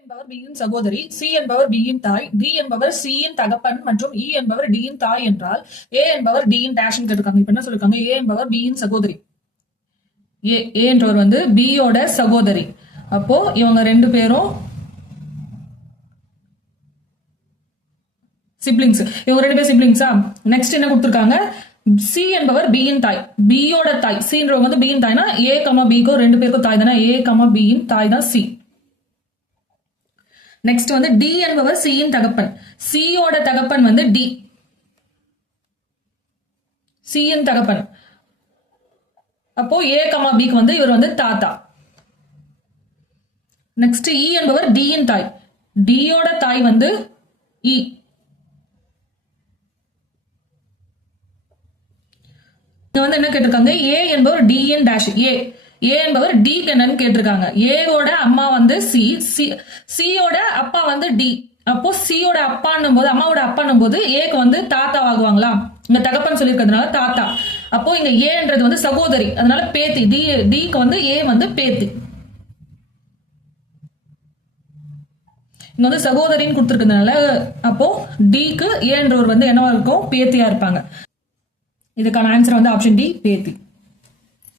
என்பவர் B இன் சகோதரி, C என்பவர் B இன் தாய், D என்பவர் C இன் தகப்பன் மற்றும் E என்பவர் D இன் தாய் என்றால் A என்பவர் D இன் டேஷ் கேட்டிருக்காங்க. இப்ப என்ன சொல்லிருக்காங்க? A என்பவர் B இன் சகோதரி. A என்றவர் வந்து B யோட சகோதரி. அப்போ இவங்க ரெண்டு பேரும் சிப்ளிங்ஸ். இவங்க ரெண்டு பேரும் சிப்ளிங்ஸா? நெக்ஸ்ட் என்ன கொடுத்திருக்காங்க? C என்பவர் B இன் தாய். B யோட தாய். C என்றவங்க வந்து B இன் தாய்னா A, B க்கும் ரெண்டு பேருக்கும் தாய் தானே. A, B இன் தாய் தான் C. நெக்ஸ்ட் வந்து D என்பவர் C இன் தகப்பன். C யோட தகப்பன் வந்து D. C இன் தகப்பன். அப்போ A, B க்கு வந்து இவர் வந்து தாத்தா. நெக்ஸ்ட் E என்பவர் D இன் தாய். D யோட தாய் வந்து E. இங்க வந்து என்ன கேட்டிருக்காங்க? A என்பவர் D இன் டேஷ். A என்பவர் D என்னன்னு கேட்டிருக்காங்க. A யோட அம்மா வந்து C யோட அப்பா வந்து D. அப்போ C யோட அப்பான்னும் போது, அம்மாவோட அப்பான்னும் போது A க்கு வந்து தாத்தா ஆகுவாங்களா? இங்க தகப்பன் சொல்லியிருக்கிறதுனால தாத்தா. அப்போ இங்க ஏன்றது வந்து சகோதரி, அதனால பேத்தி. D க்கு வந்து A வந்து பேத்தி. இங்க வந்து சகோதரின்னு கொடுத்திருக்கிறதுனால அப்போ D க்கு ஏன்றவர் வந்து என்னவா இருக்கும்? பேத்தியா இருப்பாங்க. இதுக்கான ஆன்சர் வந்து ஆப்ஷன் டி, பேத்தி.